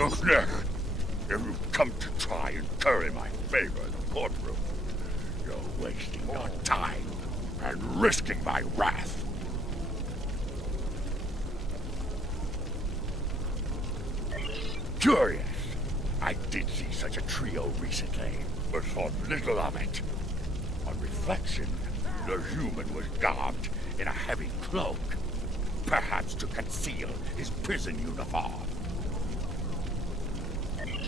Look, Nick, if you've come to try and curry my favor in the courtroom, you're wasting your time and risking my wrath. Curious. I did see such a trio recently, but thought little of it. On reflection, the human was garbed in a heavy cloak, perhaps to conceal his prison uniform.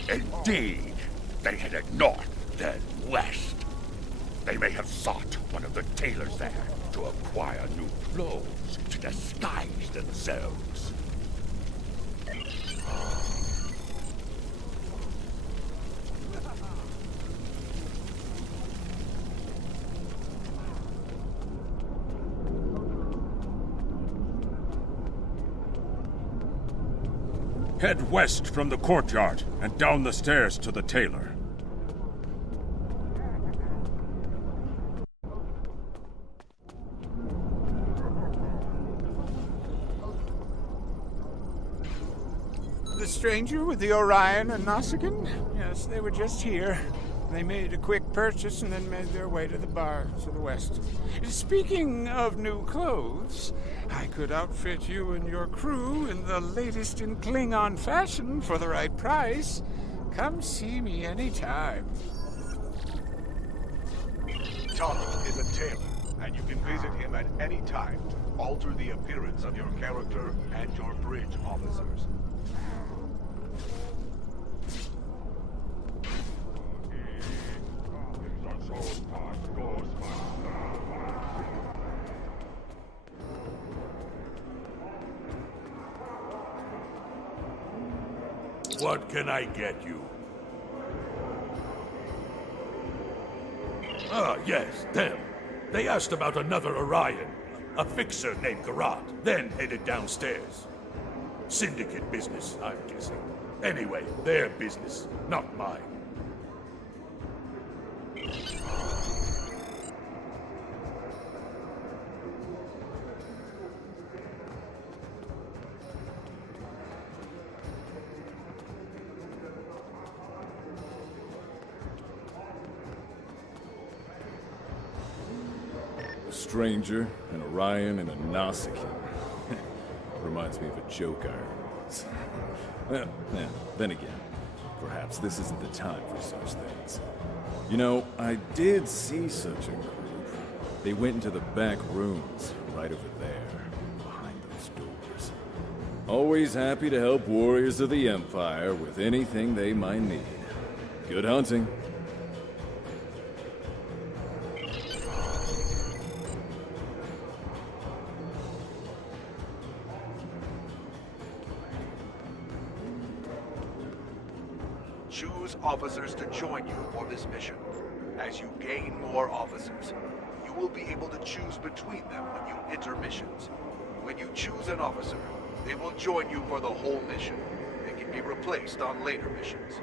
Indeed, they headed north, then west. They may have sought one of the tailors there to acquire new clothes to disguise themselves. Head west from the courtyard and down the stairs to the tailor. The stranger with the Orion and Nausicaan? Yes, they were just here. They made a quick purchase and then made their way to the bar to the west. Speaking of new clothes, I could outfit you and your crew in the latest in Klingon fashion for the right price. Come see me anytime. Tom is a tailor, and you can visit him at any time to alter the appearance of your character and your bridge officers. What can I get you? Ah, yes, them. They asked about another Orion. A fixer named Garat, then headed downstairs. Syndicate business, I'm guessing. Anyway, their business, not mine. A stranger, an Orion, and a Nausicaan. Reminds me of a joke I heard once. Well, yeah, then again, perhaps this isn't the time for such things. You know, I did see such a group. They went into the back rooms, right over there, behind those doors. Always happy to help warriors of the Empire with anything they might need. Good hunting. Choose officers to join you for this mission. As you gain more officers, you will be able to choose between them when you enter missions. When you choose an officer, they will join you for the whole mission. They can be replaced on later missions.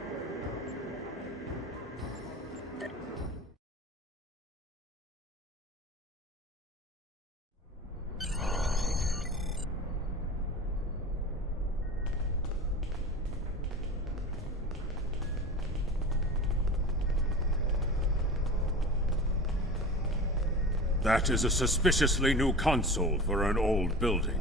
That is a suspiciously new console for an old building.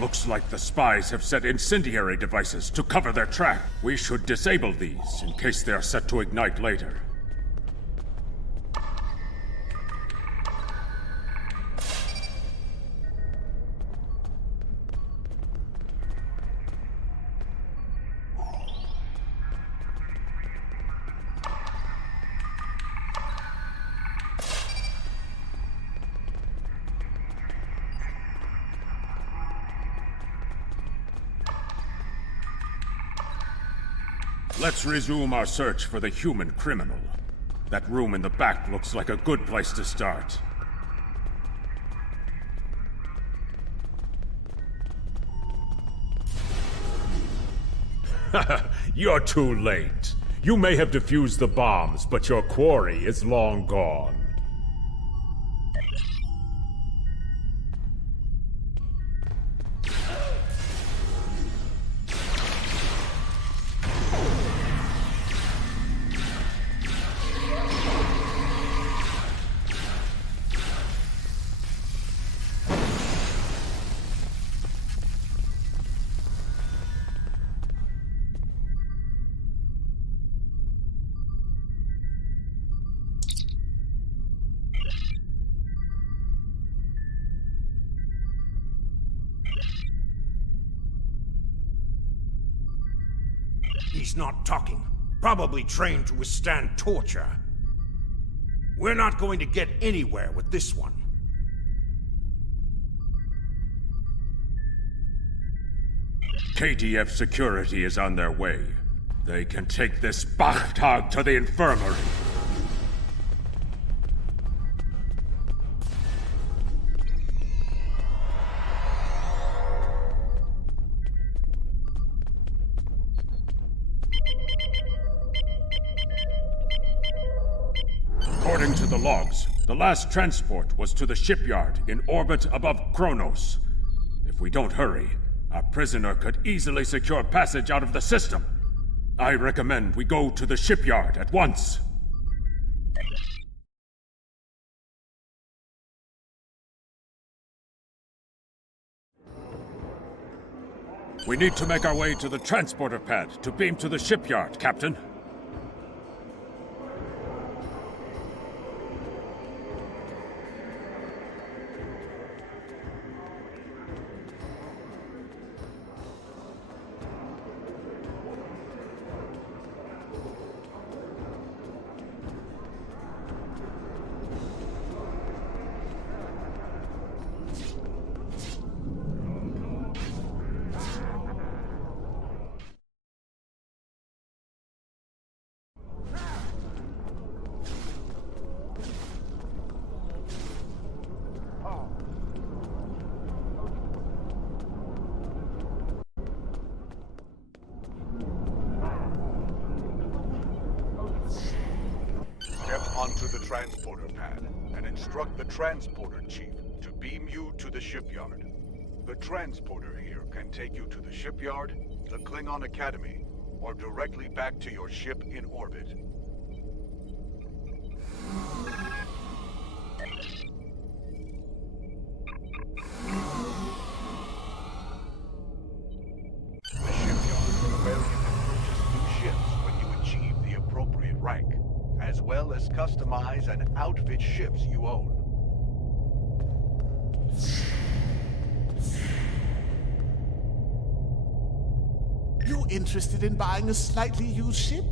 Looks like the spies have set incendiary devices to cover their track. We should disable these in case they are set to ignite later. Let's resume our search for the human criminal. That room in the back looks like a good place to start. You're too late. You may have defused the bombs, but your quarry is long gone. He's not talking. Probably trained to withstand torture. We're not going to get anywhere with this one. KDF security is on their way. They can take this Bachtag to the infirmary. According to the logs, the last transport was to the shipyard in orbit above Kronos. If we don't hurry, our prisoner could easily secure passage out of the system. I recommend we go to the shipyard at once. We need to make our way to the transporter pad to beam to the shipyard, Captain. Onto the transporter pad and instruct the transporter chief to beam you to the shipyard. The transporter here can take you to the shipyard, the Klingon Academy, or directly back to your ship in orbit. The shipyard is where you can purchase new ships when you achieve the appropriate rank, as well as customize and outfit ships you own. You interested in buying a slightly used ship?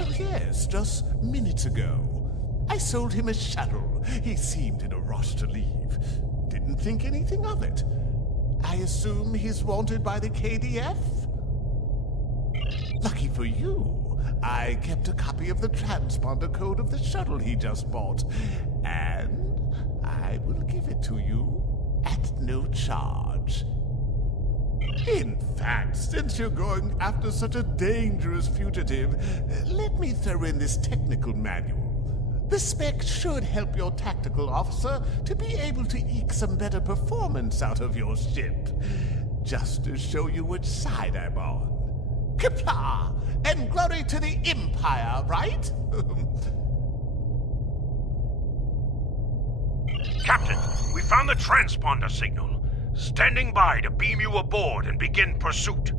Oh yes, just minutes ago. I sold him a shuttle. He seemed in a rush to leave. Didn't think anything of it. I assume he's wanted by the KDF? Lucky for you, I kept a copy of the transponder code of the shuttle he just bought, and I will give it to you at no charge. In fact, since you're going after such a dangerous fugitive, let me throw in this technical manual. The spec should help your tactical officer to be able to eke some better performance out of your ship. Just to show you which side I'm on. Qapla'! And glory to the Empire, right? Captain, we found the transponder signal. Standing by to beam you aboard and begin pursuit.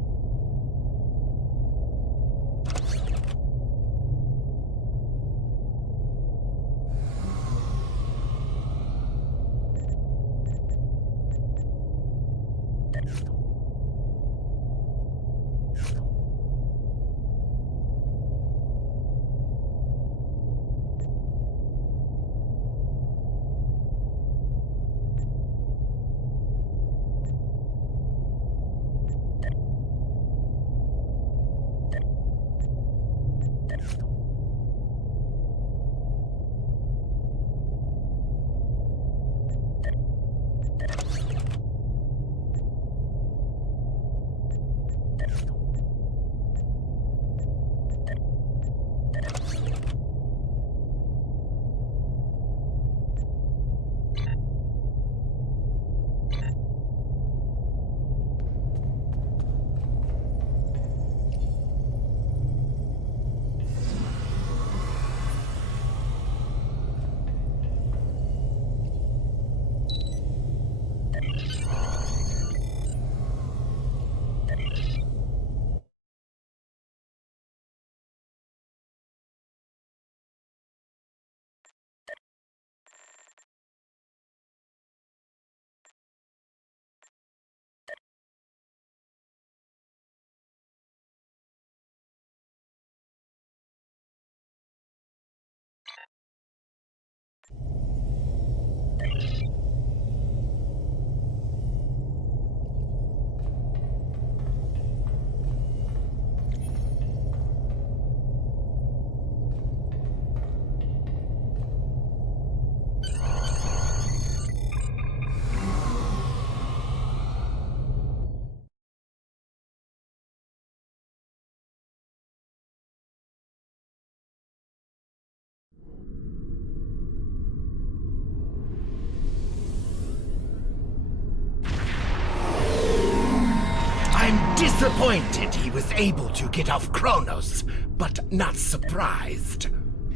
Disappointed he was able to get off Kronos, but not surprised.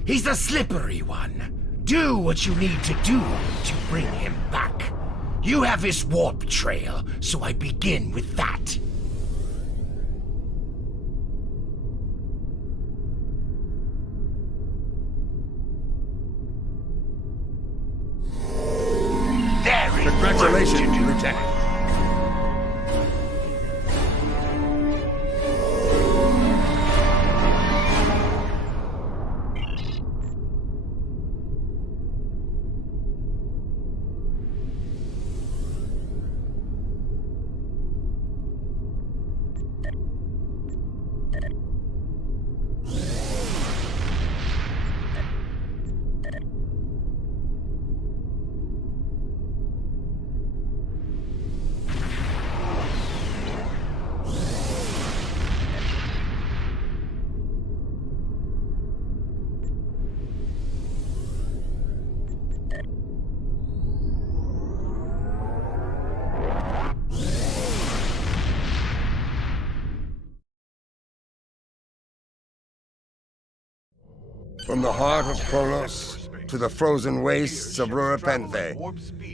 He's a slippery one. Do what you need to do to bring him back. You have his warp trail, so I begin with that. There is Congratulations, work to do. Lieutenant. From the heart of Kronos to the frozen wastes of Rurapenthe,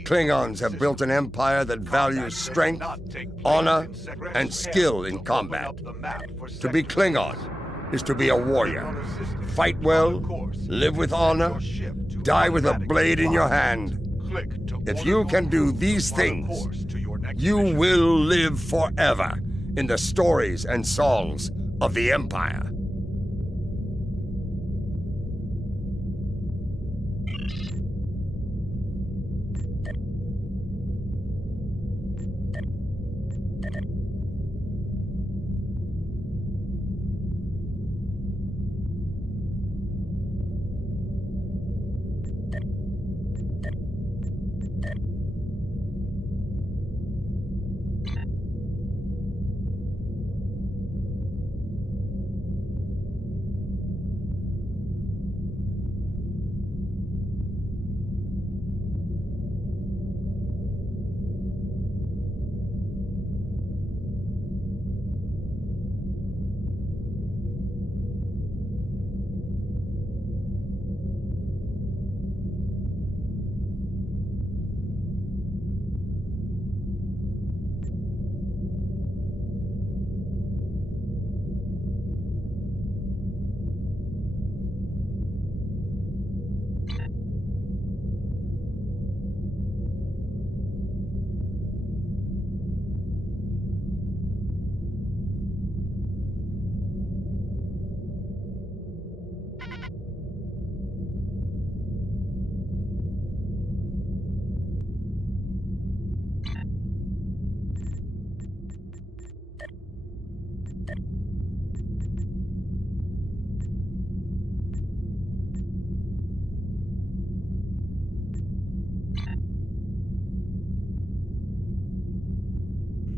Klingons have built an empire that values strength, honor, and skill in combat. To be Klingon is to be a warrior. Fight well, live with honor, die with a blade in your hand. If you can do these things, you will live forever in the stories and songs of the Empire.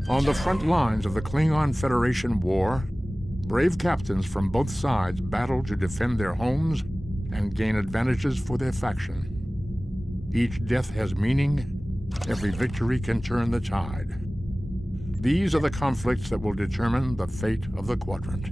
On the front lines of the Klingon Federation war, brave captains from both sides battle to defend their homes and gain advantages for their faction. Each death has meaning. Every victory can turn the tide. These are the conflicts that will determine the fate of the Quadrant.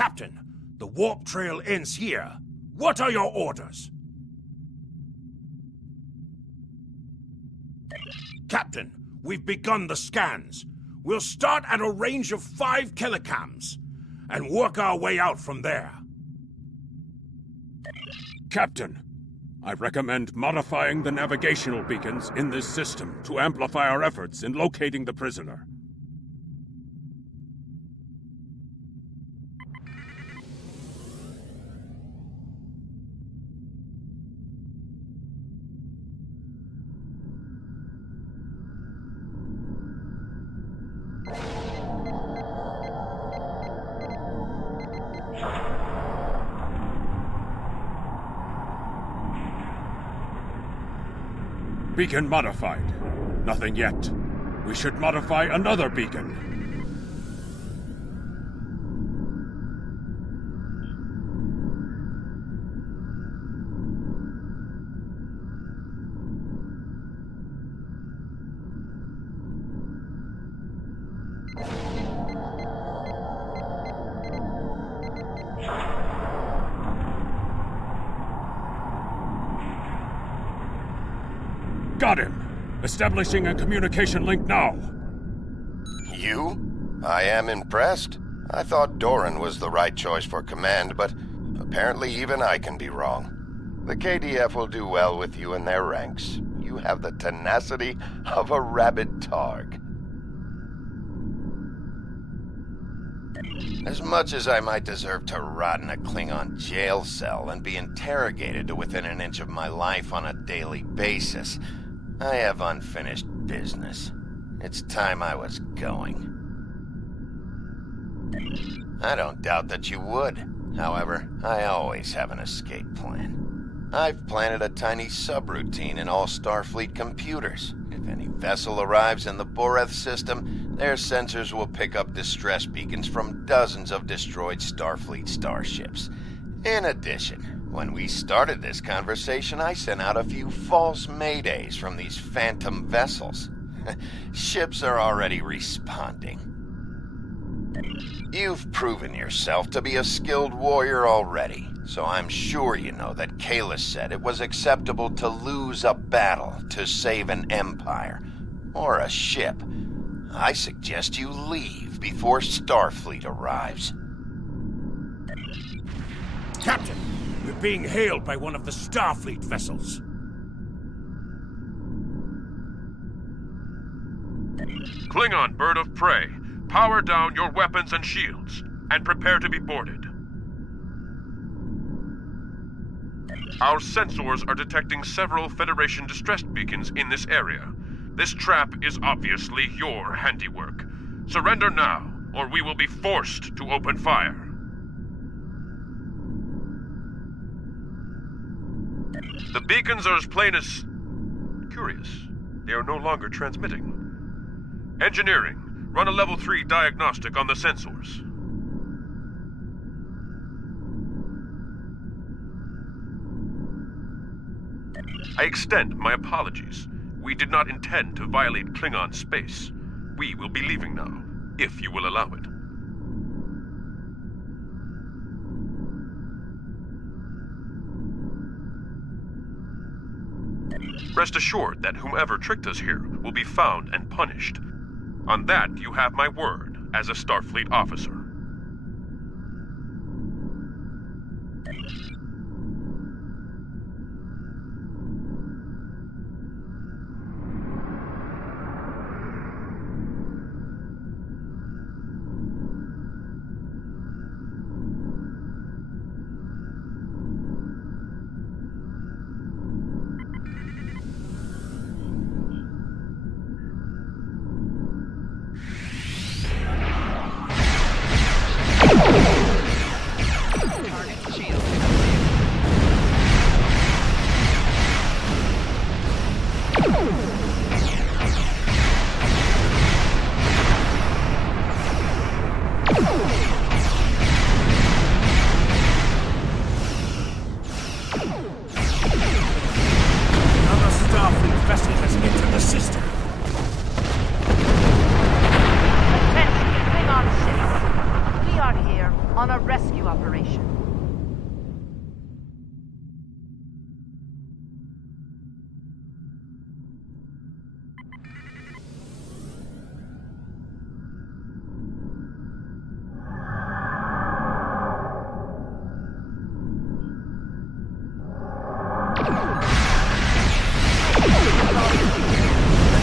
Captain, the warp trail ends here. What are your orders? Captain, we've begun the scans. We'll start at a range of 5 kilocams and work our way out from there. Captain, I recommend modifying the navigational beacons in this system to amplify our efforts in locating the prisoner. Beacon modified. Nothing yet. We should modify another beacon. Got him! Establishing a communication link now. You? I am impressed. I thought Doran was the right choice for command, but Apparently even I can be wrong. The KDF will do well with you in their ranks. You have the tenacity of a rabid targ. As much as I might deserve to rot in a Klingon jail cell and be interrogated to within an inch of my life on a daily basis, I have unfinished business. It's time I was going. I don't doubt that you would. However, I always have an escape plan. I've planted a tiny subroutine in all Starfleet computers. If any vessel arrives in the Boreth system, their sensors will pick up distress beacons from dozens of destroyed Starfleet starships. In addition, when we started this conversation, I sent out a few false maydays from these phantom vessels. Ships are already responding. You've proven yourself to be a skilled warrior already, so I'm sure you know that Kalis said it was acceptable to lose a battle to save an empire, or a ship. I suggest you leave before Starfleet arrives. Captain, we're being hailed by one of the Starfleet vessels. Klingon bird of prey, power down your weapons and shields, and prepare to be boarded. Our sensors are detecting several Federation distress beacons in this area. This trap is obviously your handiwork. Surrender now, or we will be forced to open fire. The beacons are as plain as... curious. They are no longer transmitting. Engineering, run a level 3 diagnostic on the sensors. I extend my apologies. We did not intend to violate Klingon space. We will be leaving now, if you will allow it. Rest assured that whomever tricked us here will be found and punished. On that, you have my word as a Starfleet officer. On a rescue operation.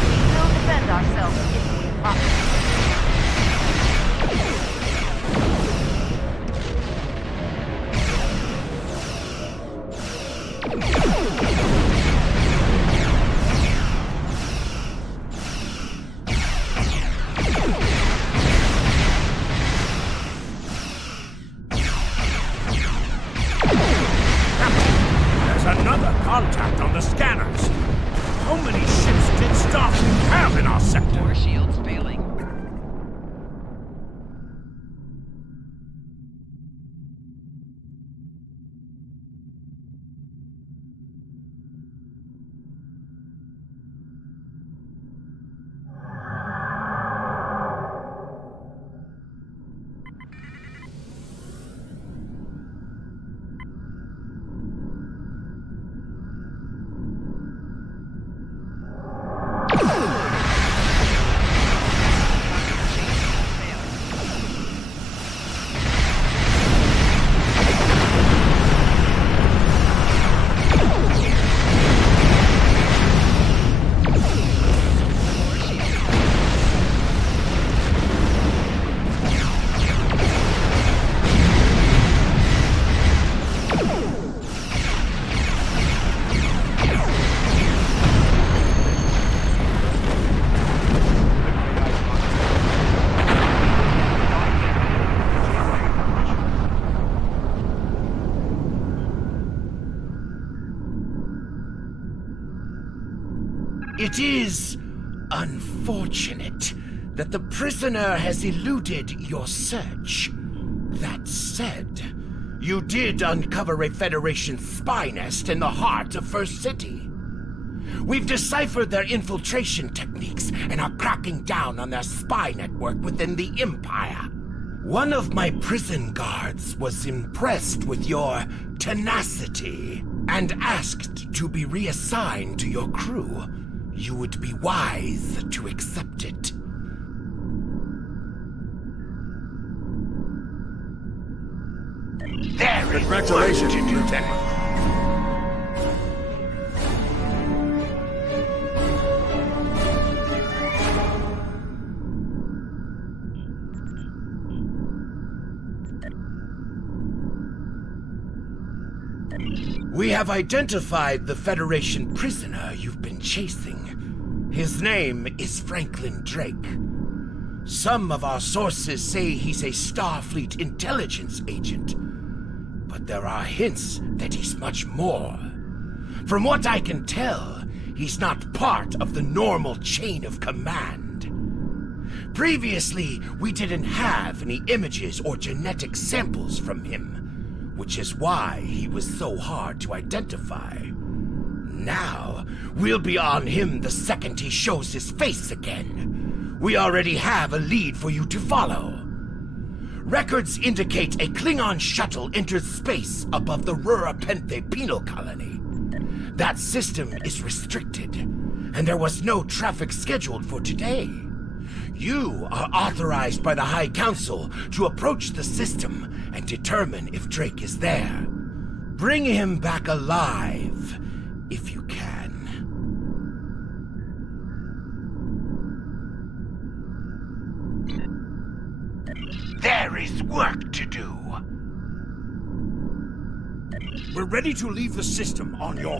We will defend ourselves if we must. It is unfortunate that the prisoner has eluded your search. That said, you did uncover a Federation spy nest in the heart of First City. We've deciphered their infiltration techniques and are cracking down on their spy network within the Empire. One of my prison guards was impressed with your tenacity and asked to be reassigned to your crew. You would be wise to accept it. Congratulations, Lieutenant. We have identified the Federation prisoner you've been chasing. His name is Franklin Drake. Some of our sources say he's a Starfleet intelligence agent, but there are hints that he's much more. From what I can tell, he's not part of the normal chain of command. Previously, we didn't have any images or genetic samples from him, which is why he was so hard to identify. Now, we'll be on him the second he shows his face again. We already have a lead for you to follow. Records indicate a Klingon shuttle entered space above the Rurapenthe penal colony. That system is restricted, and there was no traffic scheduled for today. You are authorized by the High Council to approach the system and determine if Drake is there. Bring him back alive, if you can. There is work to do. We're ready to leave the system on your...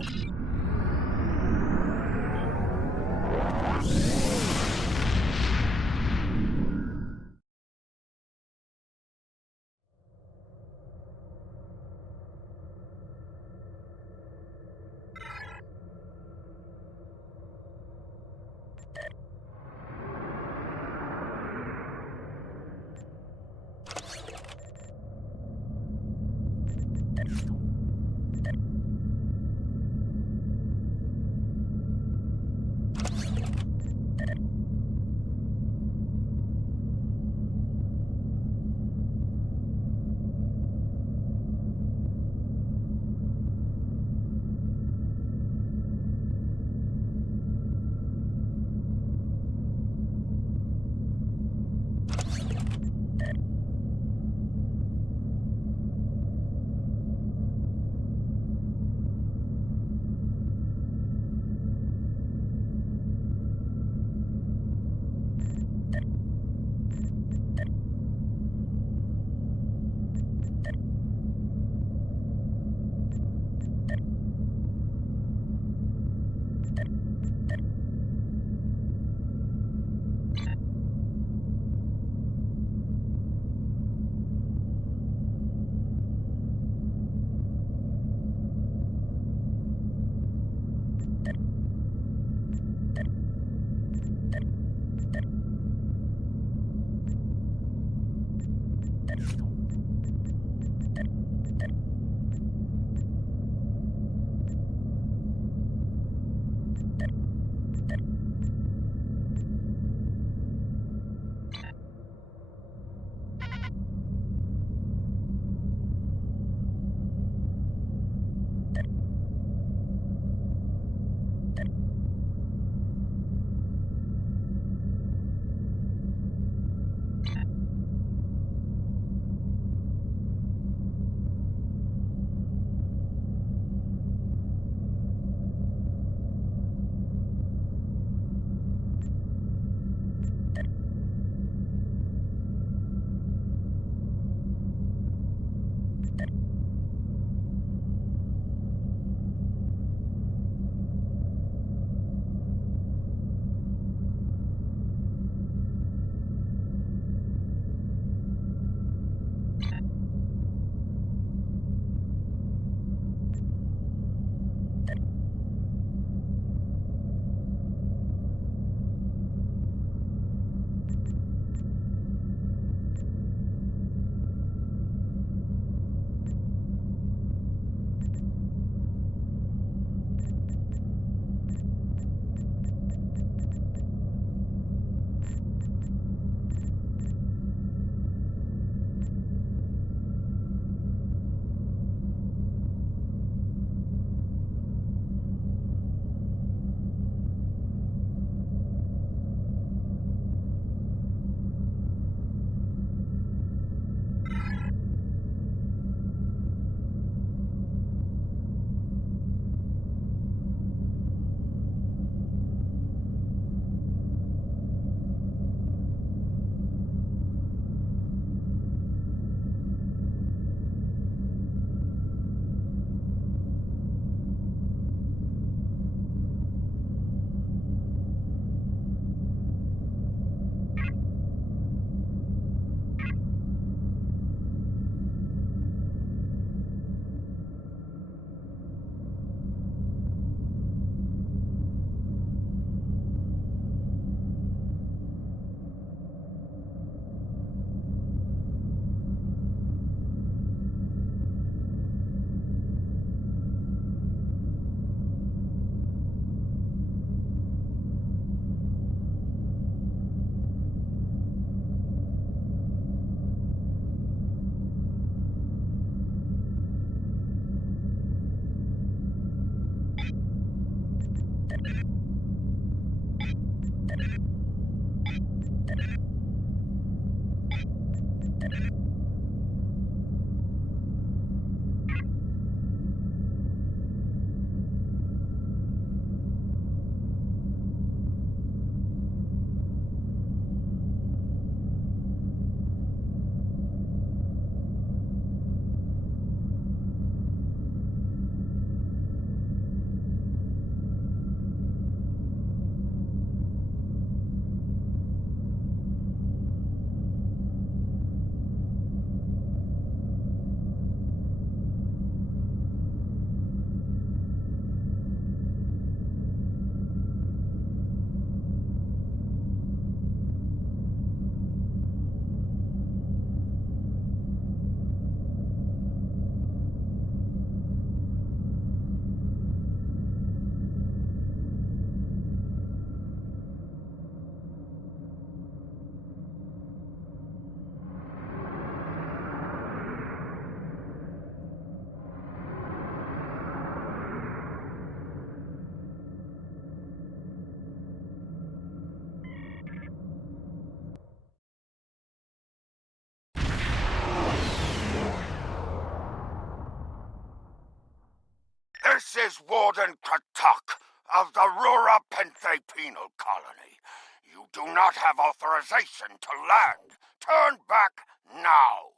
This is Warden Kratok of the Rura Penthe Penal Colony. You do not have authorization to land. Turn back now.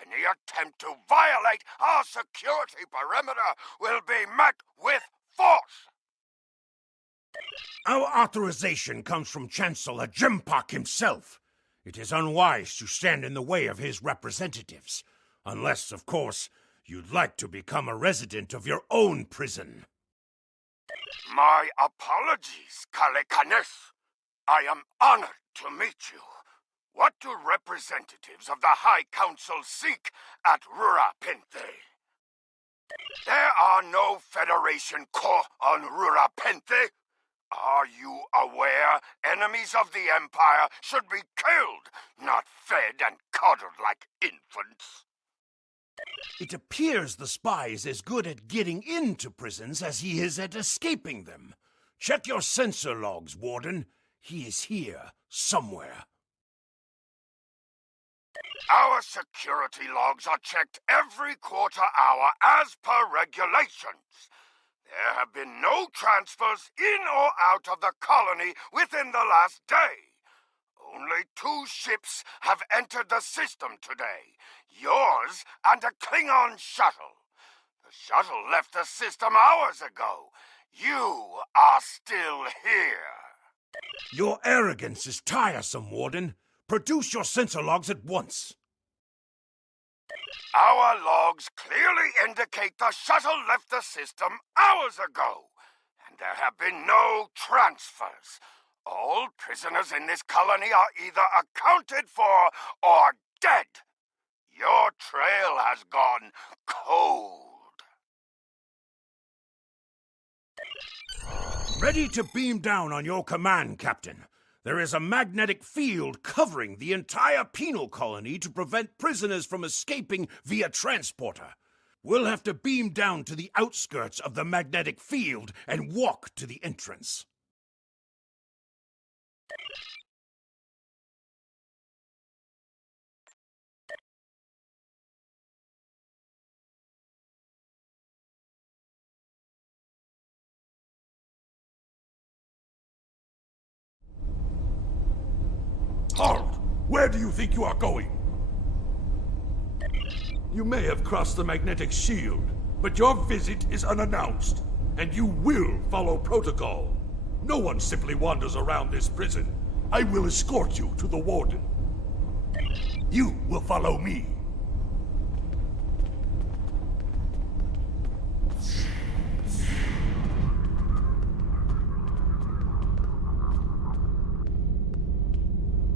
Any attempt to violate our security perimeter will be met with force. Our authorization comes from Chancellor Jimpak himself. It is unwise to stand in the way of his representatives. Unless, of course, you'd like to become a resident of your own prison. My apologies, Kalekanis. I am honored to meet you. What do representatives of the High Council seek at Rura Penthe? There are no Federation corps on Rura Penthe. Are you aware enemies of the Empire should be killed, not fed and coddled like infants? It appears the spy is as good at getting into prisons as he is at escaping them. Check your sensor logs, Warden. He is here, somewhere. Our security logs are checked every quarter hour as per regulations. There have been no transfers in or out of the colony within the last day. Only 2 ships have entered the system today. Yours and a Klingon shuttle. The shuttle left the system hours ago. You are still here. Your arrogance is tiresome, Warden. Produce your sensor logs at once. Our logs clearly indicate the shuttle left the system hours ago, and there have been no transfers. All prisoners in this colony are either accounted for or dead. Your trail has gone cold. Ready to beam down on your command, Captain. There is a magnetic field covering the entire penal colony to prevent prisoners from escaping via transporter. We'll have to beam down to the outskirts of the magnetic field and walk to the entrance. Halt! Where do you think you are going? You may have crossed the magnetic shield, but your visit is unannounced, and you will follow protocol. No one simply wanders around this prison. I will escort you to the warden. You will follow me.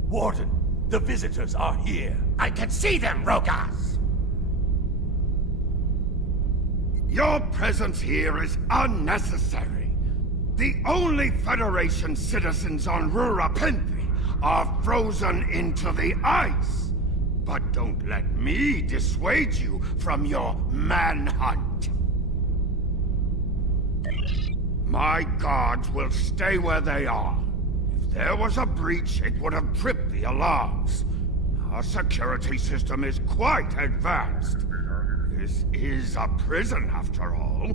Warden, the visitors are here. I can see them, Rogas! Your presence here is unnecessary. The only Federation citizens on Rura Penthe are frozen into the ice. But don't let me dissuade you from your manhunt. My guards will stay where they are. If there was a breach, it would have tripped the alarms. Our security system is quite advanced. This is a prison, after all.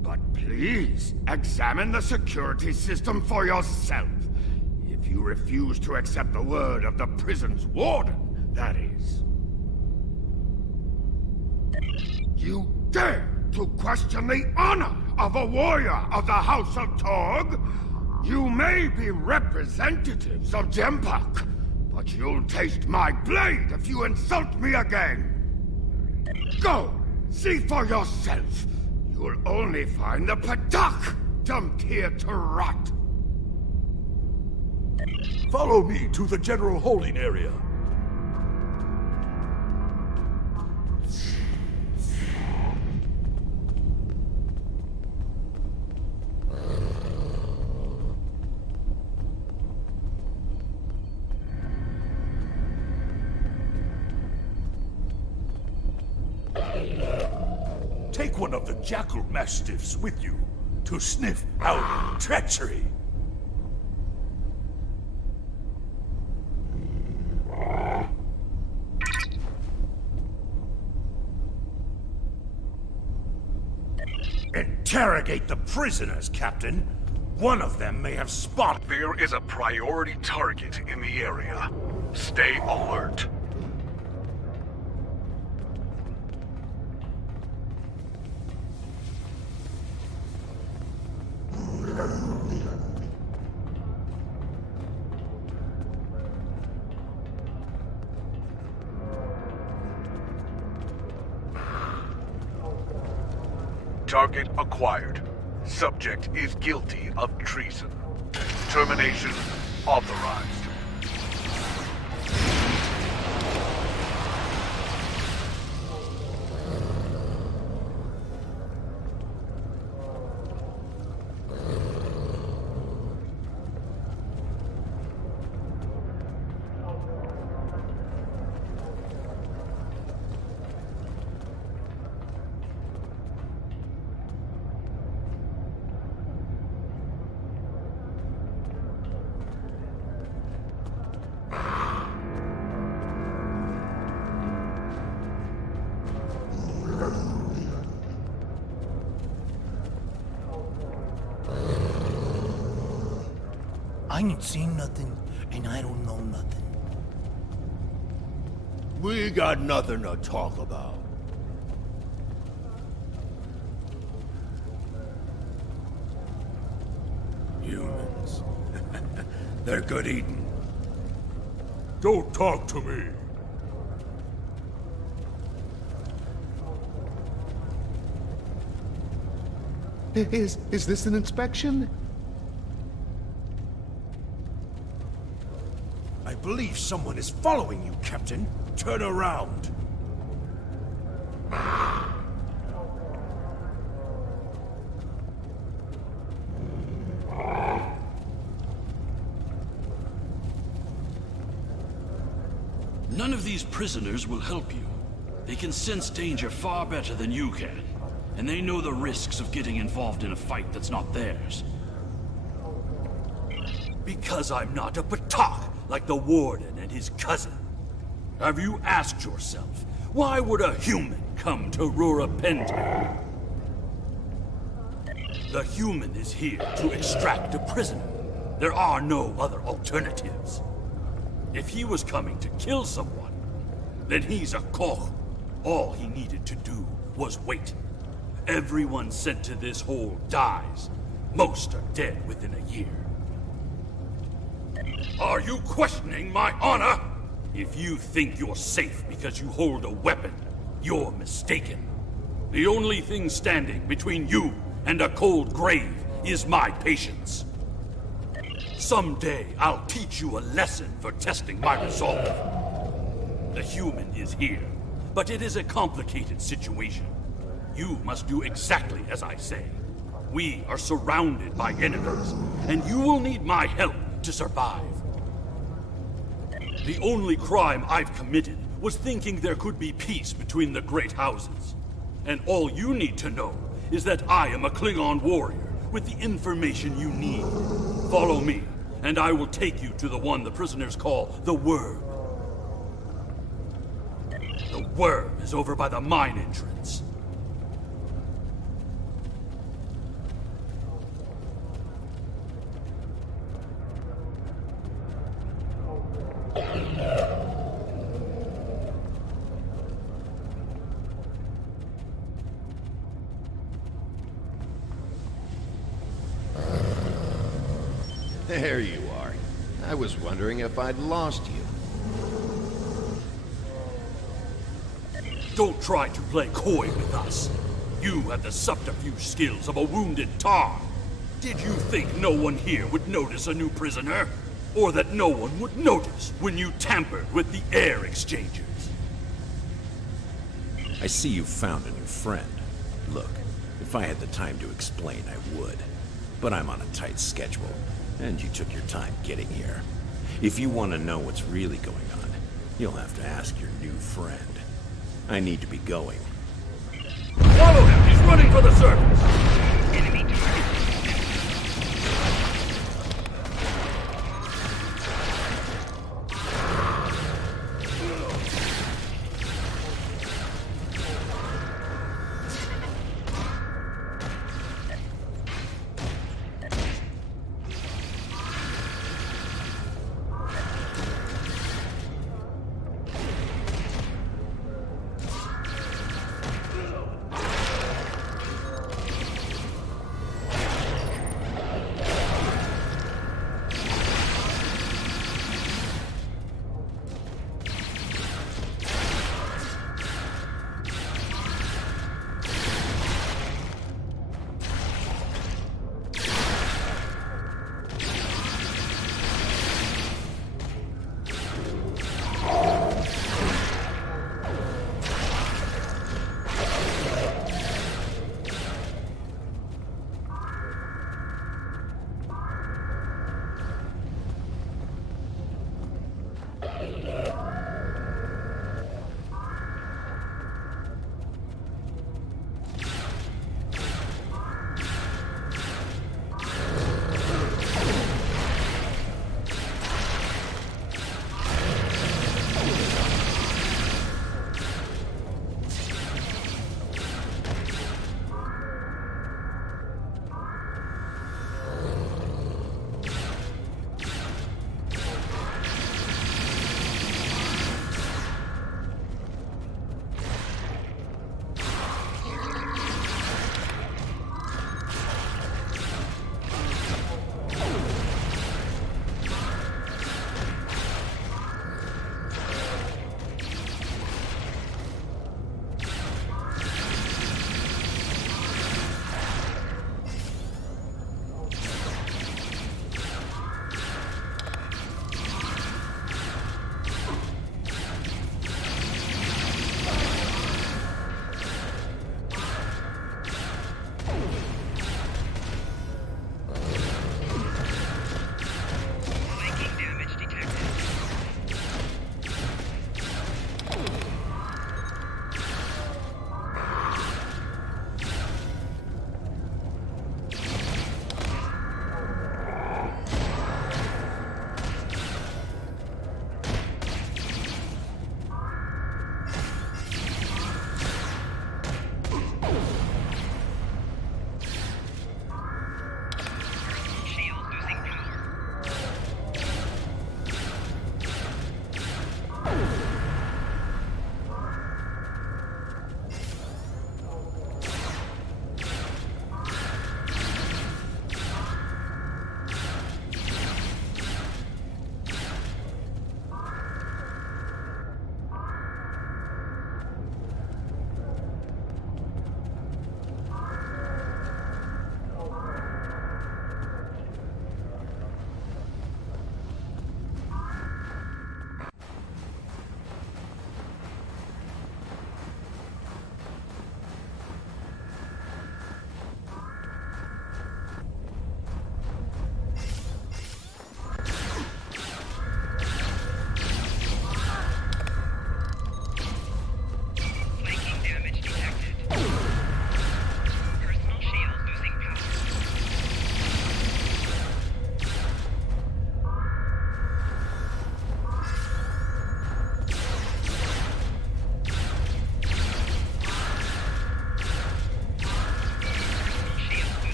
But please, examine the security system for yourself. If you refuse to accept the word of the prison's warden, that is. You dare to question the honor of a warrior of the House of Torg? You may be representatives of Jempak, but you'll taste my blade if you insult me again. Go, see for yourself. You'll only find the Patak dumped here to rot. Follow me to the general holding area. Take one of the jackal mastiffs with you to sniff out treachery. Interrogate the prisoners, Captain. One of them may have spotted. There is a priority target in the area. Stay alert. Target acquired. Subject is guilty of treason. Termination authorized. I ain't seen nothing, and I don't know nothing. We got nothing to talk about. Humans. They're good eating. Don't talk to me. Is this an inspection? I believe someone is following you, Captain. Turn around. None of these prisoners will help you. They can sense danger far better than you can. And they know the risks of getting involved in a fight that's not theirs. Because I'm not a Patak like the Warden and his cousin. Have you asked yourself, why would a human come to Rurapente? The human is here to extract a prisoner. There are no other alternatives. If he was coming to kill someone, then he's a koch. All he needed to do was wait. Everyone sent to this hole dies. Most are dead within a year. Are you questioning my honor? If you think you're safe because you hold a weapon, you're mistaken. The only thing standing between you and a cold grave is my patience. Someday I'll teach you a lesson for testing my resolve. The human is here, but it is a complicated situation. You must do exactly as I say. We are surrounded by enemies, and you will need my help to survive. The only crime I've committed was thinking there could be peace between the great houses. And all you need to know is that I am a Klingon warrior with the information you need. Follow me, and I will take you to the one the prisoners call the Word. worm is over by the mine entrance. There you are. I was wondering if I'd lost you. Don't try to play coy with us. You have the subterfuge skills of a wounded tar. Did you think no one here would notice a new prisoner? Or that no one would notice when you tampered with the air exchangers? I see you found a new friend. Look, if I had the time to explain, I would. But I'm on a tight schedule, and you took your time getting here. If you want to know what's really going on, you'll have to ask your new friend. I need to be going. Follow him! He's running for the surface! Enemy target.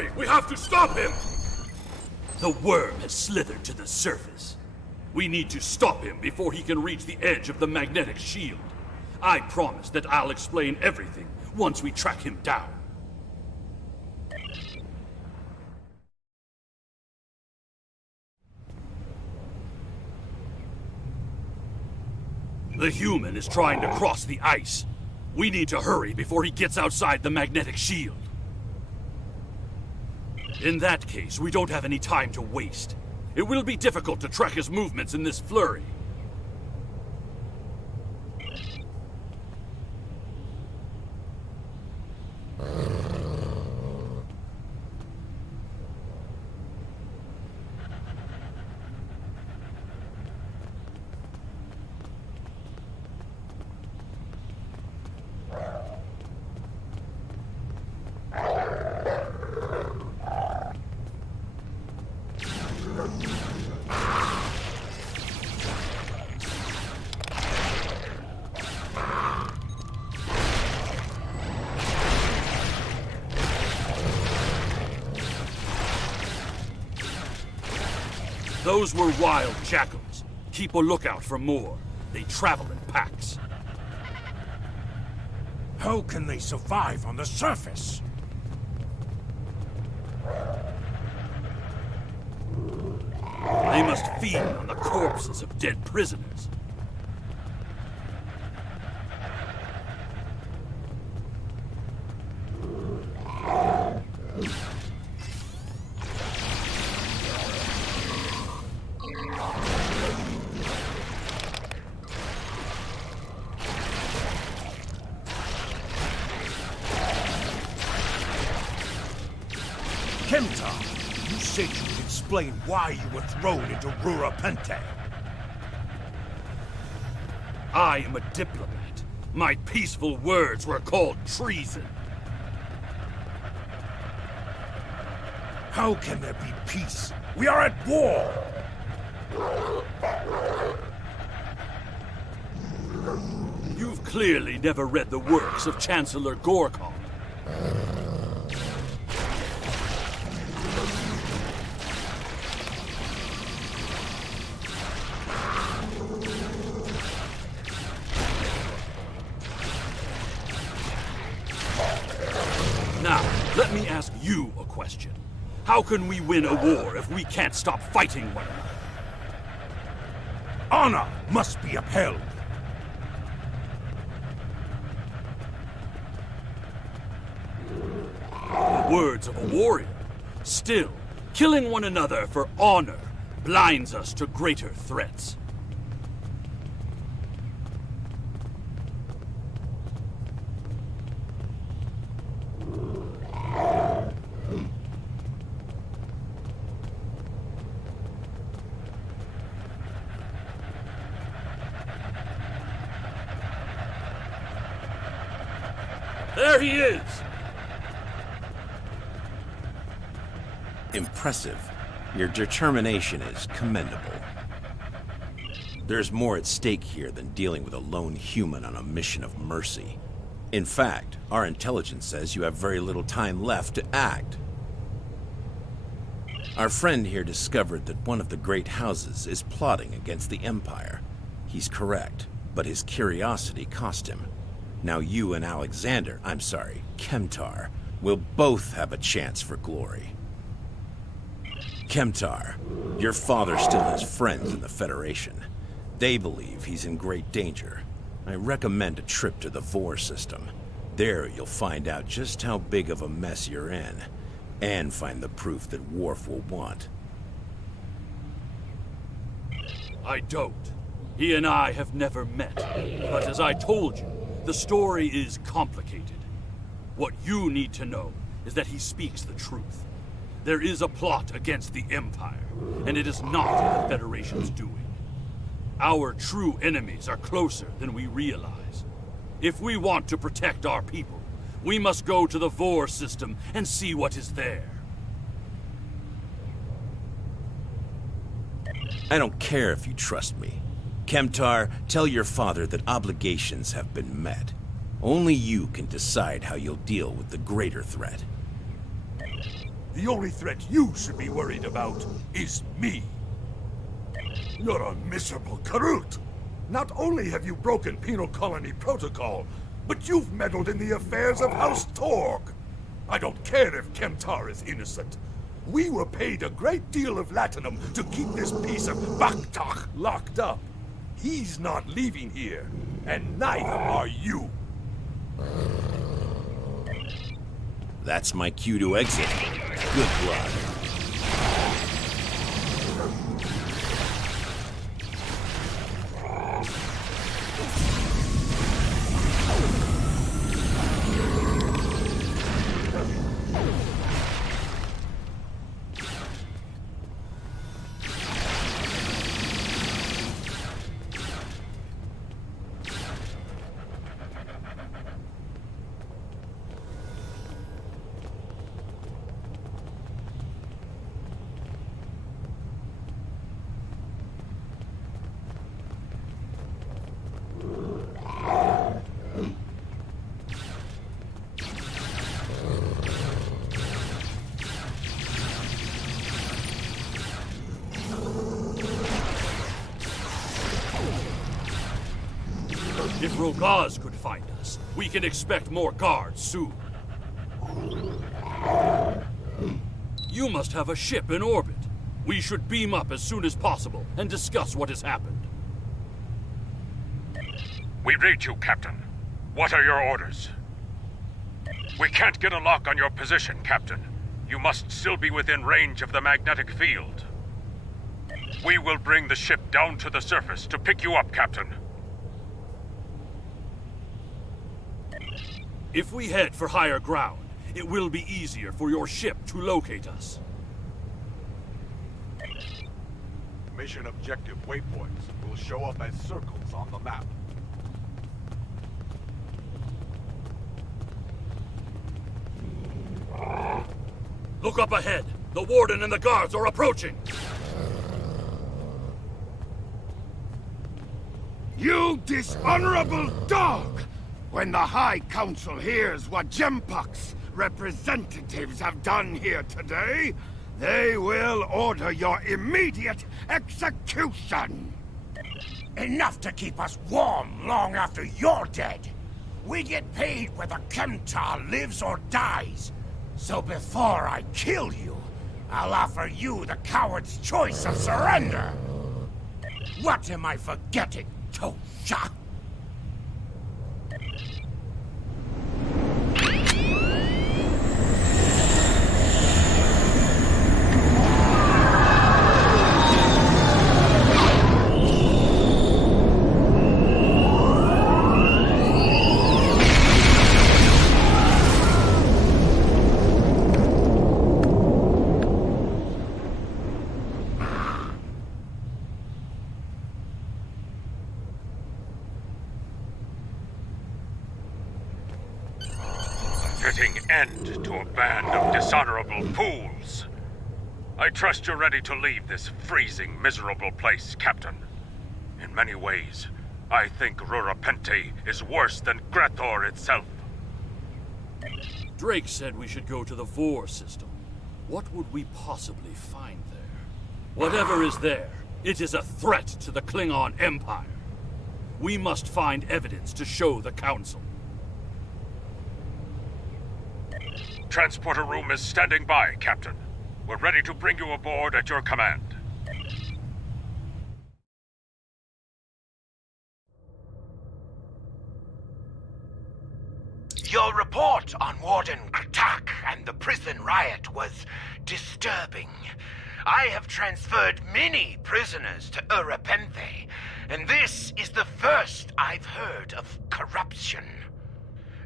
Hurry! We have to stop him! The worm has slithered to the surface. We need to stop him before he can reach the edge of the magnetic shield. I promise that I'll explain everything once we track him down. The human is trying to cross the ice. We need to hurry before he gets outside the magnetic shield. In that case, we don't have any time to waste. It will be difficult to track his movements in this flurry. Those were wild jackals. Keep a lookout for more. They travel in packs. How can they survive on the surface? They must feed on the corpses of dead prisoners. Kemtar, you said you would explain why you were thrown into Rurapente. I am a diplomat. My peaceful words were called treason. How can there be peace? We are at war! You've clearly never read the works of Chancellor Gorkon. Now, let me ask you a question. How can we win a war if we can't stop fighting one another? Honor must be upheld. The words of a warrior. Still, killing one another for honor blinds us to greater threats. There he is! Impressive. Your determination is commendable. There's more at stake here than dealing with a lone human on a mission of mercy. In fact, our intelligence says you have very little time left to act. Our friend here discovered that one of the great houses is plotting against the Empire. He's correct, but his curiosity cost him. Now you and Kemtar, will both have a chance for glory. Kemtar, your father still has friends in the Federation. They believe he's in great danger. I recommend a trip to the Vor system. There you'll find out just how big of a mess you're in, and find the proof that Worf will want. I don't. He and I have never met. But as I told you, the story is complicated. What you need to know is that he speaks the truth. There is a plot against the Empire, and it is not the Federation's doing. Our true enemies are closer than we realize. If we want to protect our people, we must go to the Vor system and see what is there. I don't care if you trust me. Kemtar, tell your father that obligations have been met. Only you can decide how you'll deal with the greater threat. The only threat you should be worried about is me. You're a miserable Karut. Not only have you broken penal colony protocol, but you've meddled in the affairs of House Torg. I don't care if Kemtar is innocent. We were paid a great deal of latinum to keep this piece of Baktak locked up. He's not leaving here, and neither are you. That's my cue to exit. Good luck. If Rogaz could find us, we can expect more guards soon. You must have a ship in orbit. We should beam up as soon as possible and discuss what has happened. We read you, Captain. What are your orders? We can't get a lock on your position, Captain. You must still be within range of the magnetic field. We will bring the ship down to the surface to pick you up, Captain. If we head for higher ground, it will be easier for your ship to locate us. Mission objective waypoints will show up as circles on the map. Look up ahead. The Warden and the guards are approaching. You dishonorable dog! When the High Council hears what Jempak's representatives have done here today, they will order your immediate execution! Enough to keep us warm long after you're dead. We get paid whether Kemtar lives or dies. So before I kill you, I'll offer you the coward's choice of surrender. What am I forgetting, Tosha? Fitting end to a band of dishonorable fools. I trust you're ready to leave this freezing, miserable place, Captain. In many ways, I think Rurapente is worse than Grathor itself. Drake said we should go to the Vor system. What would we possibly find there? Whatever is there, it is a threat to the Klingon Empire. We must find evidence to show the Council. Transporter room is standing by, Captain. We're ready to bring you aboard at your command. Your report on Warden Kratak and the prison riot was disturbing. I have transferred many prisoners to Urapenthe, and this is the first I've heard of corruption.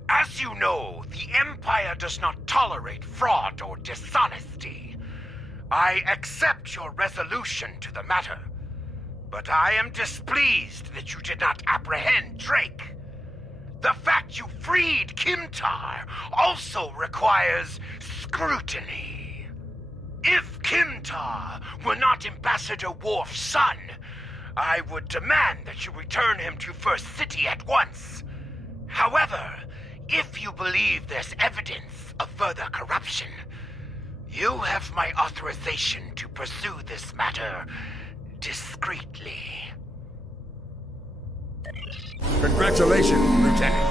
As you know, the Empire does not tolerate fraud or dishonesty. I accept your resolution to the matter, but I am displeased that you did not apprehend Drake. The fact you freed Kimtar also requires scrutiny. If Kimtar were not Ambassador Worf's son, I would demand that you return him to First City at once. However, if you believe there's evidence of further corruption, You have my authorization to pursue this matter discreetly. Congratulations, Lieutenant.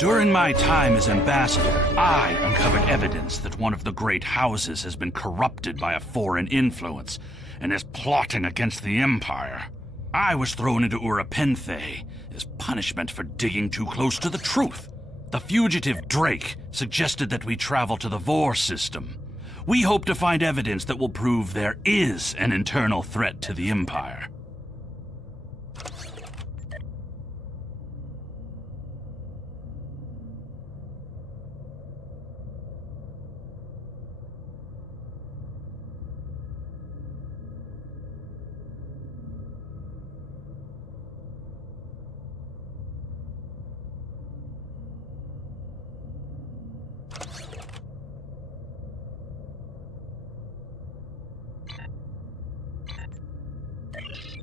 During my time as ambassador, I uncovered evidence that one of the great houses has been corrupted by a foreign influence and is plotting against the Empire. I was thrown into Urapenthe as punishment for digging too close to the truth. The fugitive Drake suggested that we travel to the Vor system. We hope to find evidence that will prove there is an internal threat to the Empire.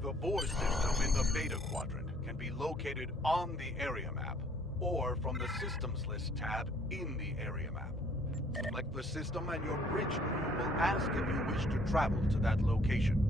The Vor system in the Beta Quadrant can be located on the area map, or from the Systems List tab in the area map. Select the system and your bridge crew will ask if you wish to travel to that location.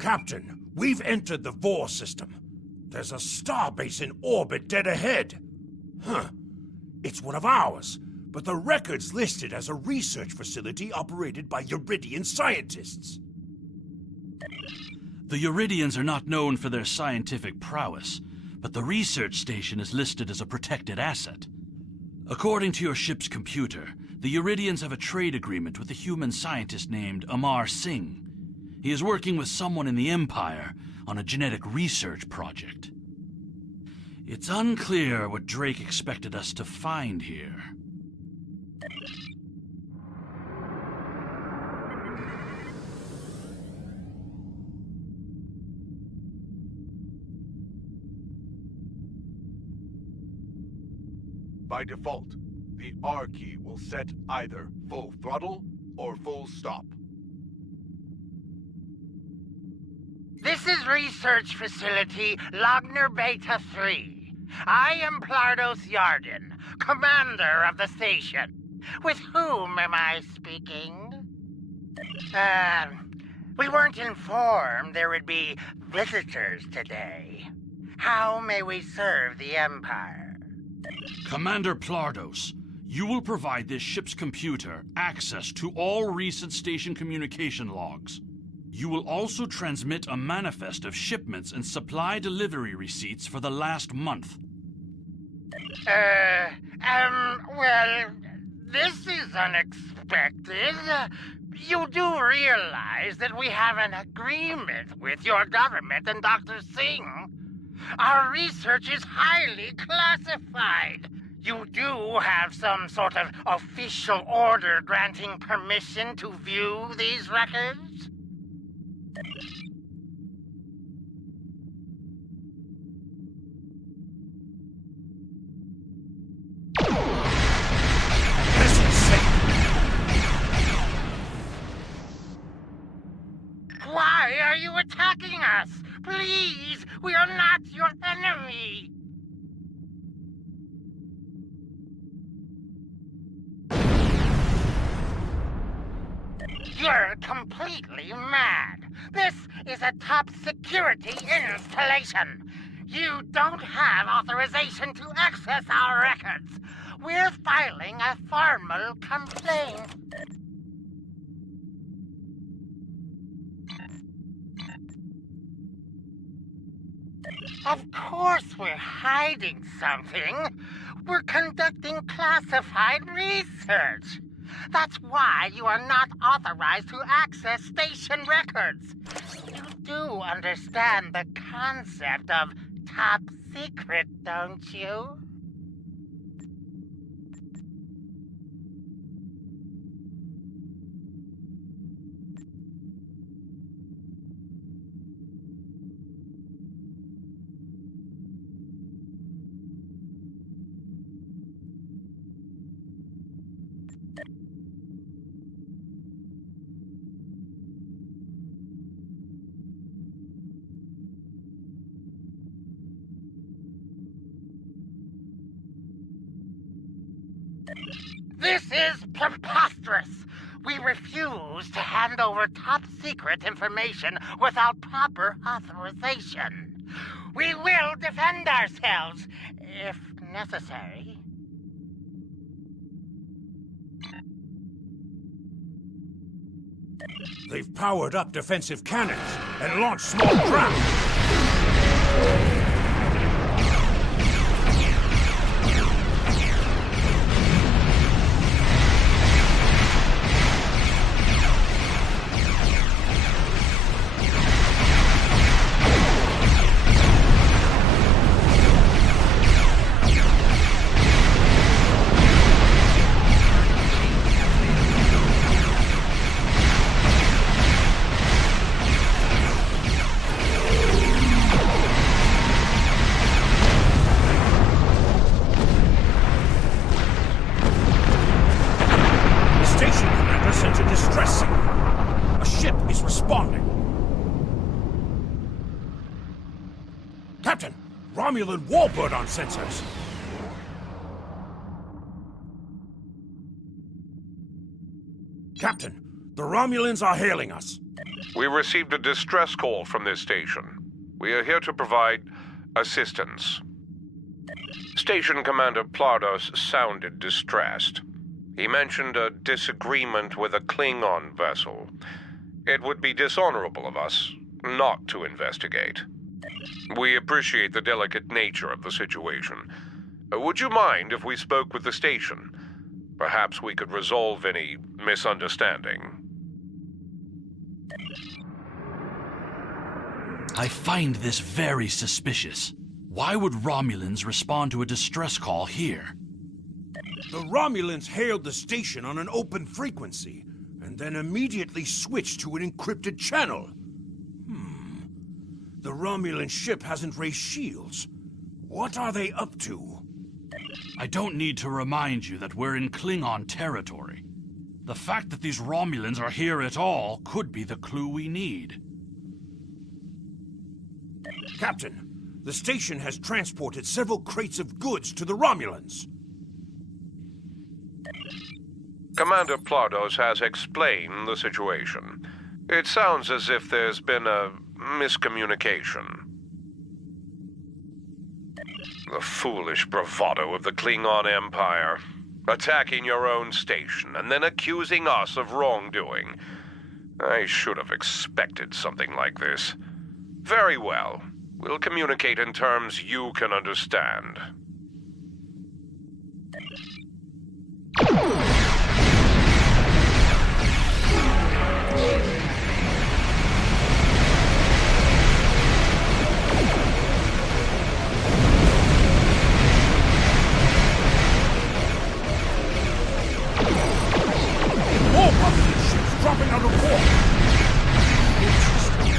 Captain, we've entered the Vor system. There's a starbase in orbit dead ahead. Huh. It's one of ours, but the record's listed as a research facility operated by Uridian scientists. The Uridians are not known for their scientific prowess, but the research station is listed as a protected asset. According to your ship's computer, the Uridians have a trade agreement with a human scientist named Amar Singh. He is working with someone in the Empire on a genetic research project. It's unclear what Drake expected us to find here. By default, the R key will set either full throttle or full stop. This is Research Facility Logner Beta 3. I am Plardos Yarden, commander of the station. With whom am I speaking? We weren't informed there would be visitors today. How may we serve the Empire? Commander Plardos, you will provide this ship's computer access to all recent station communication logs. You will also transmit a manifest of shipments and supply delivery receipts for the last month. Well, this is unexpected. You do realize that we have an agreement with your government and Dr. Singh. Our research is highly classified. You do have some sort of official order granting permission to view these records? Why are you attacking us? Please, we are not your enemy. You're completely mad. This is a top security installation. You don't have authorization to access our records. We're filing a formal complaint. Of course we're hiding something. We're conducting classified research. That's why you are not authorized to access station records. You do understand the concept of top secret, don't you? This is preposterous! We refuse to hand over top-secret information without proper authorization. We will defend ourselves, if necessary. They've powered up defensive cannons and launched small craft. Captain, Romulan warbird on sensors. Captain, the Romulans are hailing us. We received a distress call from this station. We are here to provide assistance. Station Commander Plardos sounded distressed. He mentioned a disagreement with a Klingon vessel. It would be dishonorable of us not to investigate. We appreciate the delicate nature of the situation. Would you mind if we spoke with the station? Perhaps we could resolve any misunderstanding. I find this very suspicious. Why would Romulans respond to a distress call here? The Romulans hailed the station on an open frequency, and then immediately switched to an encrypted channel. The Romulan ship hasn't raised shields. What are they up to? I don't need to remind you that we're in Klingon territory. The fact that these Romulans are here at all could be the clue we need. Captain, the station has transported several crates of goods to the Romulans. Commander Plardos has explained the situation. It sounds as if there's been a miscommunication. The foolish bravado of the Klingon Empire. Attacking your own station and then accusing us of wrongdoing. I should have expected something like this. Very well. We'll communicate in terms you can understand. Dropping out of port. Interesting.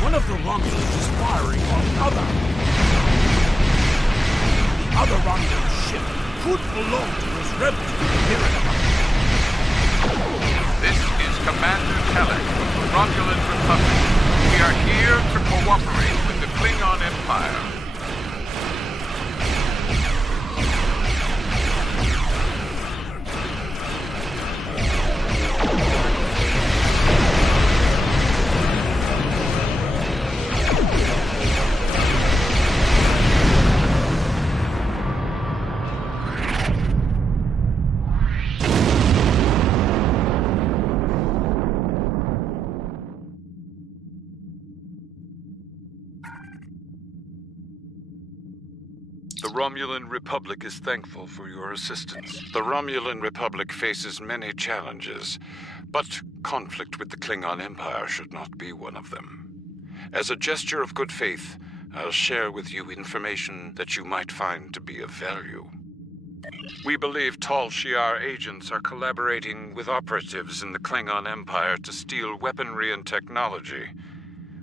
One of the Romulans is firing on the other. The other Romulan ship could belong to those rebels we're hearing about. This is Commander Telek of the Romulan Republic. We are here to cooperate with the Klingon Empire. The Romulan Republic is thankful for your assistance. The Romulan Republic faces many challenges, but conflict with the Klingon Empire should not be one of them. As a gesture of good faith, I'll share with you information that you might find to be of value. We believe Tal Shiar agents are collaborating with operatives in the Klingon Empire to steal weaponry and technology.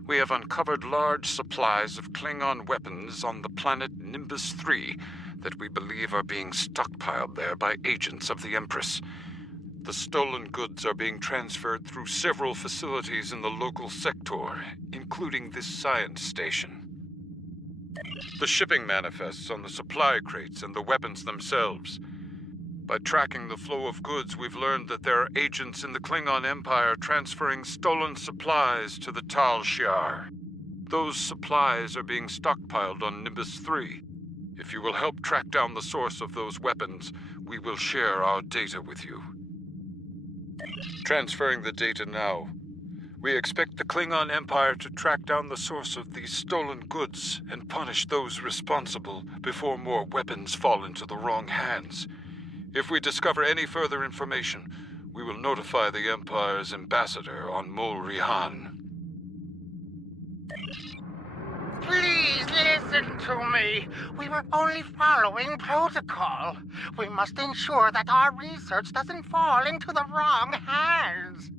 We have uncovered large supplies of Klingon weapons on the planet Nimbus 3 that we believe are being stockpiled there by agents of the Empress. The stolen goods are being transferred through several facilities in the local sector, including this science station. The shipping manifests on the supply crates and the weapons themselves. By tracking the flow of goods, we've learned that there are agents in the Klingon Empire transferring stolen supplies to the Tal Shiar. Those supplies are being stockpiled on Nimbus 3. If you will help track down the source of those weapons, we will share our data with you. Transferring the data now. We expect the Klingon Empire to track down the source of these stolen goods and punish those responsible before more weapons fall into the wrong hands. If we discover any further information, we will notify the Empire's ambassador on Mol Rihan. Please listen to me. We were only following protocol. We must ensure that our research doesn't fall into the wrong hands.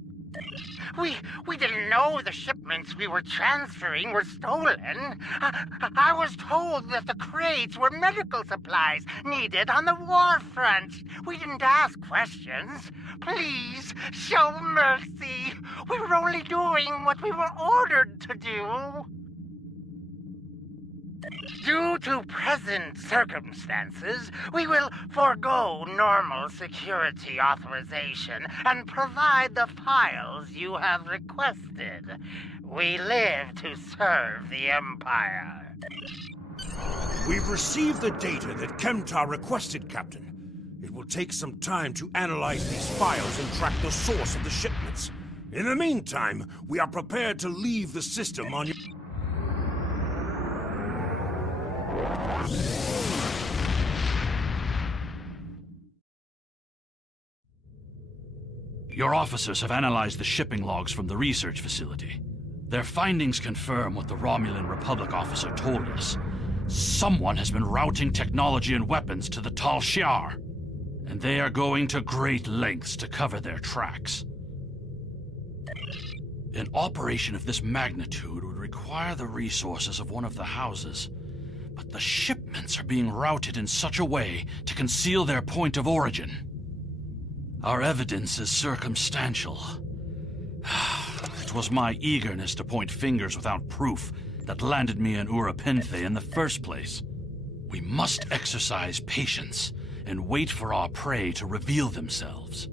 We didn't know the shipments we were transferring were stolen. I was told that the crates were medical supplies needed on the war front. We didn't ask questions. Please, show mercy. We were only doing what we were ordered to do. Due to present circumstances, we will forego normal security authorization and provide the files you have requested. We live to serve the Empire. We've received the data that Kemtar requested, Captain. It will take some time to analyze these files and track the source of the shipments. In the meantime, we are prepared to leave the system on your... Your officers have analyzed the shipping logs from the research facility. Their findings confirm what the Romulan Republic officer told us. Someone has been routing technology and weapons to the Tal Shiar, and they are going to great lengths to cover their tracks. An operation of this magnitude would require the resources of one of the houses, but the shipments are being routed in such a way to conceal their point of origin. Our evidence is circumstantial. It was my eagerness to point fingers without proof that landed me in Urapenthe in the first place. We must exercise patience and wait for our prey to reveal themselves.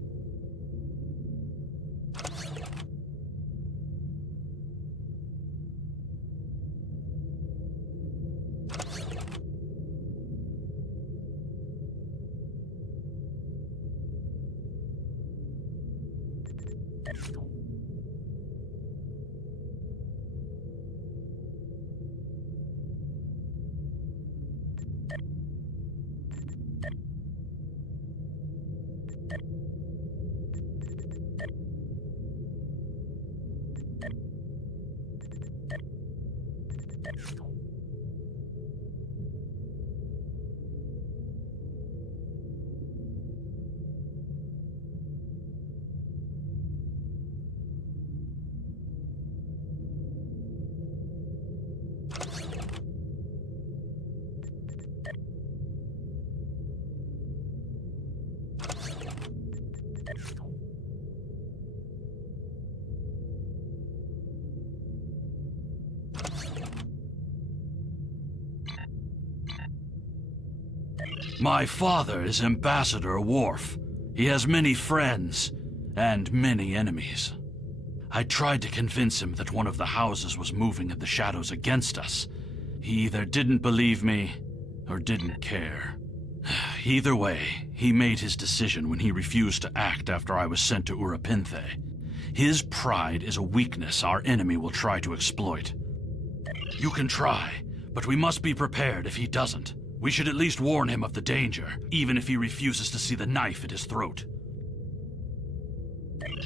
My father is Ambassador Worf. He has many friends and many enemies. I tried to convince him that one of the houses was moving in the shadows against us. He either didn't believe me or didn't care. Either way, he made his decision when he refused to act after I was sent to Urapenthe. His pride is a weakness our enemy will try to exploit. You can try, but we must be prepared if he doesn't. We should at least warn him of the danger, even if he refuses to see the knife at his throat. You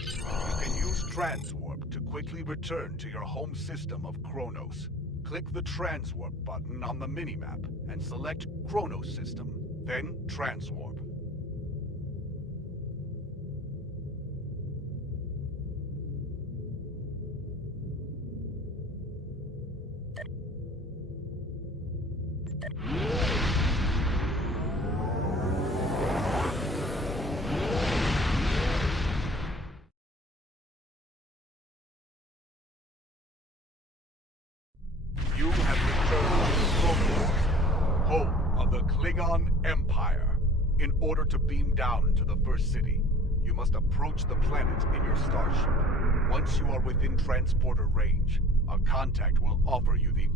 can use Transwarp to quickly return to your home system of Kronos. Click the Transwarp button on the minimap and select Kronos system, then Transwarp. You have returned to Kronos, home of the Klingon Empire. In order to beam down to the first city, you must approach the planet in your starship. Once you are within transporter range, a contact will offer you the...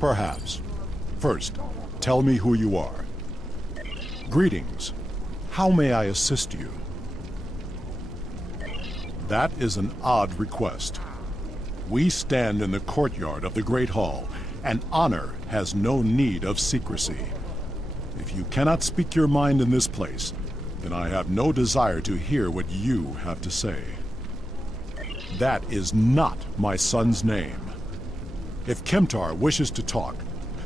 Perhaps. First, tell me who you are. Greetings. How may I assist you? That is an odd request. We stand in the courtyard of the Great Hall, and honor has no need of secrecy. If you cannot speak your mind in this place, then I have no desire to hear what you have to say. That is not my son's name. If Kemtar wishes to talk,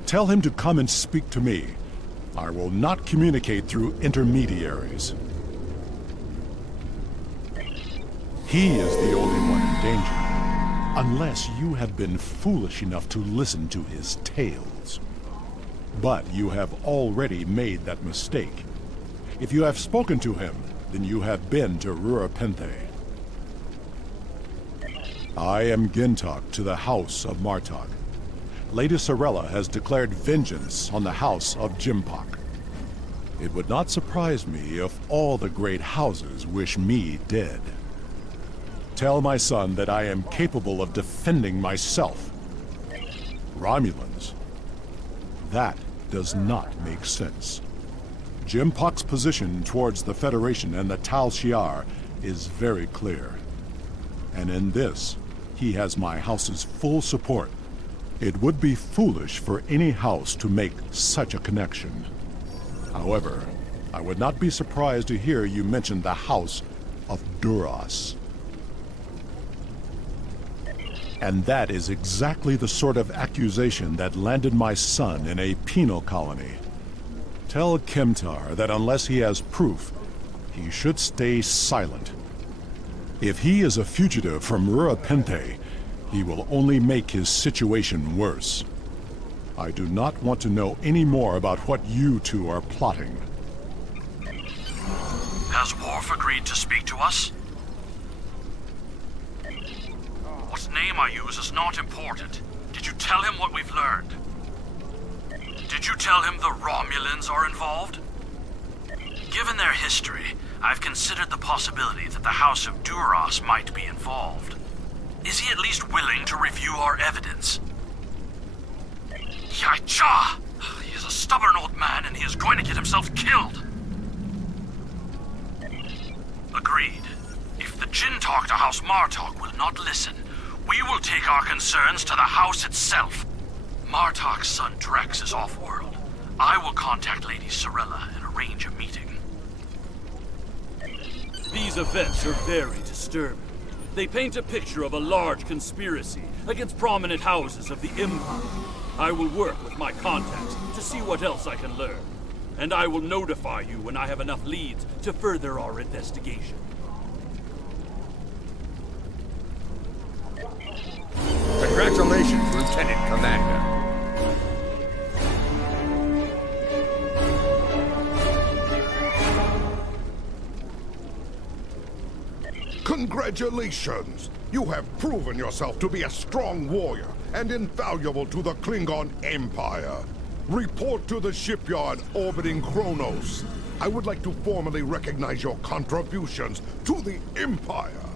tell him to come and speak to me. I will not communicate through intermediaries. He is the only one in danger, unless you have been foolish enough to listen to his tales. But you have already made that mistake. If you have spoken to him, then you have been to Rurapenthe. I am Gintok to the House of Martok. Lady Sorella has declared vengeance on the House of Jimpok. It would not surprise me if all the great houses wish me dead. Tell my son that I am capable of defending myself. Romulans. That does not make sense. Jimpok's position towards the Federation and the Tal Shiar is very clear. And in this, he has my house's full support. It would be foolish for any house to make such a connection. However, I would not be surprised to hear you mention the House of Duras. And that is exactly the sort of accusation that landed my son in a penal colony. Tell Kemtar that unless he has proof, he should stay silent. If he is a fugitive from Rurapenthe, he will only make his situation worse. I do not want to know any more about what you two are plotting. Has Worf agreed to speak to us? What name I use is not important. Did you tell him what we've learned? Did you tell him the Romulans are involved? Given their history, I've considered the possibility that the House of Duras might be involved. Is he at least willing to review our evidence? Yaicha! He is a stubborn old man and he is going to get himself killed. Agreed. If the Jinn talk to House Martok will not listen, we will take our concerns to the house itself. Martok's son Drex is off-world. I will contact Lady Sorella and arrange a meeting. These events are very disturbing. They paint a picture of a large conspiracy against prominent houses of the Empire. I will work with my contacts to see what else I can learn. And I will notify you when I have enough leads to further our investigation. Congratulations, Lieutenant Commander. Congratulations! You have proven yourself to be a strong warrior and invaluable to the Klingon Empire. Report to the shipyard orbiting Kronos. I would like to formally recognize your contributions to the Empire.